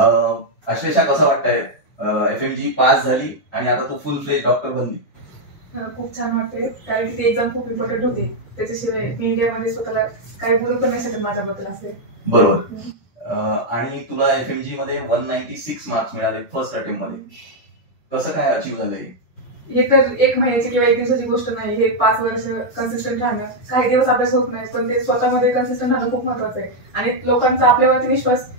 अश्लेषा कसं वाटतंय, FMG pass झाली आणि आता तू फुल फ्लेज डॉक्टर बनली? खूप छान वाटतंय, कारण की ती एक्झाम खूप इम्पॉर्टंट होती. त्याच्याशिवाय मी इंडियामध्ये स्वतःला काही बोलू पण नाही शकत माझ्या बद्दल असे. बरोबर. आणि तुला FMG मध्ये 196 मार्क्स मिळाले फर्स्ट अटेम्प्ट मध्ये. कसं काय अचीव झालंय? हे तर एक महिन्याची किंवा एक दिवसाची गोष्ट नाही, हे 5 वर्ष कन्सिस्टंट राहणं. काही दिवस अभ्यास होत नाही, पण ते स्वतःमध्ये कन्सिस्टंट राहणं खूप महत्वाचं आहे. आणि लोकांचा आपल्यावरती विश्वास,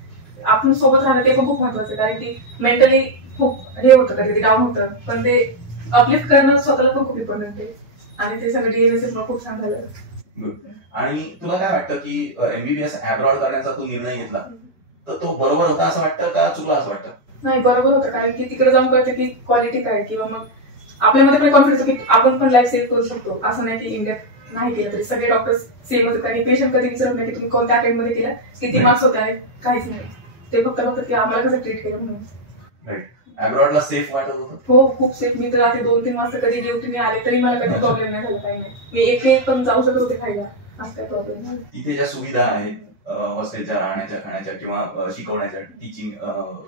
आपण सोबत राहणं ते पण खूप महत्वाचं आहे. कारण की मेंटली खूप हे होतं, कधी डाऊन होतं, पण ते अपलिफ्ट करणं स्वतःला पण खूप इम्पॉर्टंट आहे. आणि ते सगळं DMSS मला खूप छान झालं. आणि तुला काय वाटतं की MBBS अब्रॉड करण्याचा तू निर्णय घेतला, तर तो बरोबर होता असं वाटतं का चुकला असं वाटतं? नाही, बरोबर होतं. कारण की तिकडे जाऊन कळतं की क्वालिटी काय, किंवा मग आपल्यामध्ये पण कॉन्फिडन्स की आपण पण लाईफ सेव्ह करू शकतो. असं नाही की इंडियात नाही केलं तरी सगळे डॉक्टर्स सेम होतात. आणि पेशंट कधी विचारत नाही की तुम्ही कोणत्या अटेम्प्ट मध्ये केला, किती मार्क्स होते आहेत, काहीच नाही. ते फक्त बघतात की आम्हाला कसं ट्रीट केलं म्हणून. अब्रॉडला सेफ वाटत होतं? हो, खूप सेफ. मी तर रात्री 2-3 वाजता कधी ड्युटीने आले तरी मला कधी प्रॉब्लेम नाही झाला, काही नाही. मी एक पण जाऊ शकत होते खायला, असं काही प्रॉब्लेम नाही. इथे ज्या सुविधा आहेत, हॉस्टेलच्या राहण्याच्या, खाण्याच्या किंवा शिकवण्याच्या, टीचिंग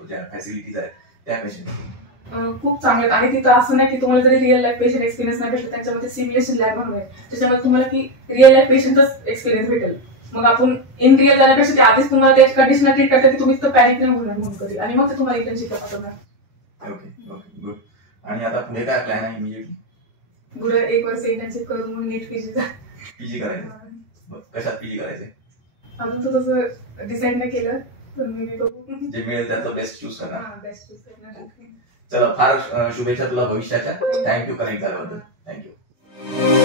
ज्या फॅसिलिटीज आहेत त्या कशा? खूप चांगले. आणि तिथं असं नाही की तुम्हाला जरी रिअल लाईफ पेशंट एक्सपिरियन्स नाही भेटला, त्याच्यामध्ये सिम्युलेशन लॅब म्हणून आहे, त्याच्यामध्ये तुम्हाला की रिअल लाईफ पेशंटच एक्सपिरियन्स भेटेल. मग आपण इन रिअल जाण्यापेक्षा ते आधीच तुम्हाला त्याची कंडिशन ट्रीट करतात की तुम्ही तर पॅनिक नाही होणार म्हणून कधी, आणि मग ते तुम्हाला इंटर्नशिपला पाठवणार. Okay okay good. आणि आता पुढे काय प्लॅन आहे इमिजिएटली? पुढे 1 वर्ष इंटर्नशिप करून मग नीट पीजी करायचं? कशात पीजी करायचं? अजून तर तसं डिसाईड नाही केलं, पण मी जे मिळेल त्याचं बेस्ट चूज करणार. बेस्ट चूज करणार. चला, फार शुभेच्छा तुला भविष्याच्या. थँक्यू कनेक्ट झाल्याबद्दल. थँक्यू.